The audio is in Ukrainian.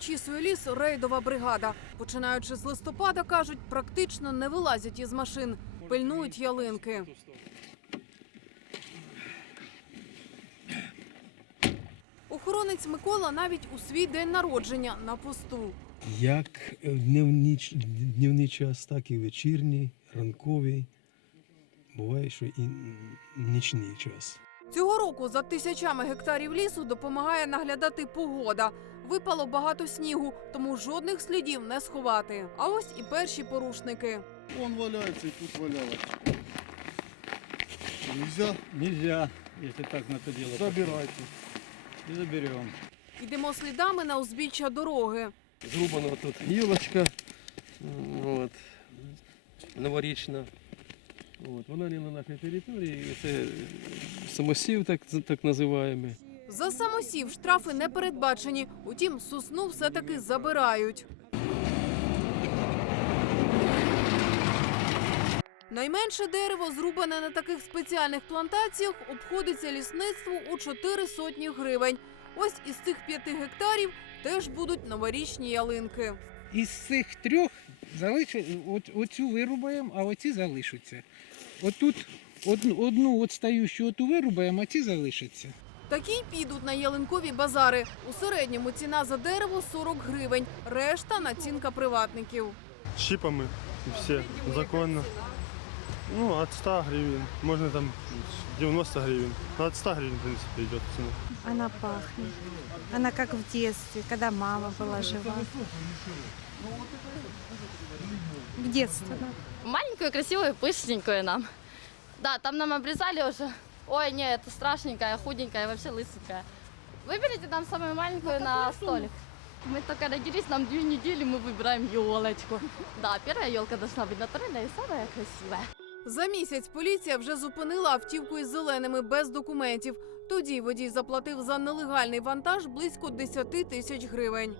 прочісує ліс рейдова бригада. Починаючи з листопада, кажуть, практично не вилазять із машин, пильнують ялинки. Охоронець Микола навіть у свій день народження на посту. Як в дневний, ч- дневний час, так і вечірній, ранковий. Буває, що і нічний час. Цього року за тисячами гектарів лісу допомагає наглядати погода. Випало багато снігу, тому жодних слідів не сховати. А ось і перші порушники. Он валяется и тут валялось. Нельзя, Нельзя, если так на то дело. забирайте. И заберем. Йдемо слідами на узбіччя дороги. Зрубана тут гілочка, от, новорічна. От, вона не на нашій території, це самосів, так, так називаємо. За самосів штрафи не передбачені. Утім, сосну все-таки забирають. Найменше дерево, зрубане на таких спеціальних плантаціях, обходиться лісництву у 4 сотні гривень. Ось із цих 5 гектарів теж будуть новорічні ялинки. Із цих трьох залиш... оцю вирубаємо, а оці залишаться. Отут одну, одну от стаючу оту вирубаємо, а ці залишаться. Такі й підуть на ялинкові базари. У середньому ціна за дерево 40 гривень, решта націнка приватників. Щипами все законно. Ну, от 100 гривен. Можно там 90 гривен. Ну, от 100 гривен, в принципе, идет цена. Она пахнет. Она как в детстве, когда мама была жива. В детстве, да. Маленькую, красивую, пышненькую нам. Да, там нам обрезали уже. Ой, не, это страшненькая, худенькая, вообще лысенькая. Выберите нам самую маленькую на столик. Мы только родились, нам две недели, мы выбираем елочку. Да, первая елка должна быть натуральная и самая красивая. За місяць поліція вже зупинила автівку із зеленими без документів. Тоді водій заплатив за нелегальний вантаж близько 10 тисяч гривень.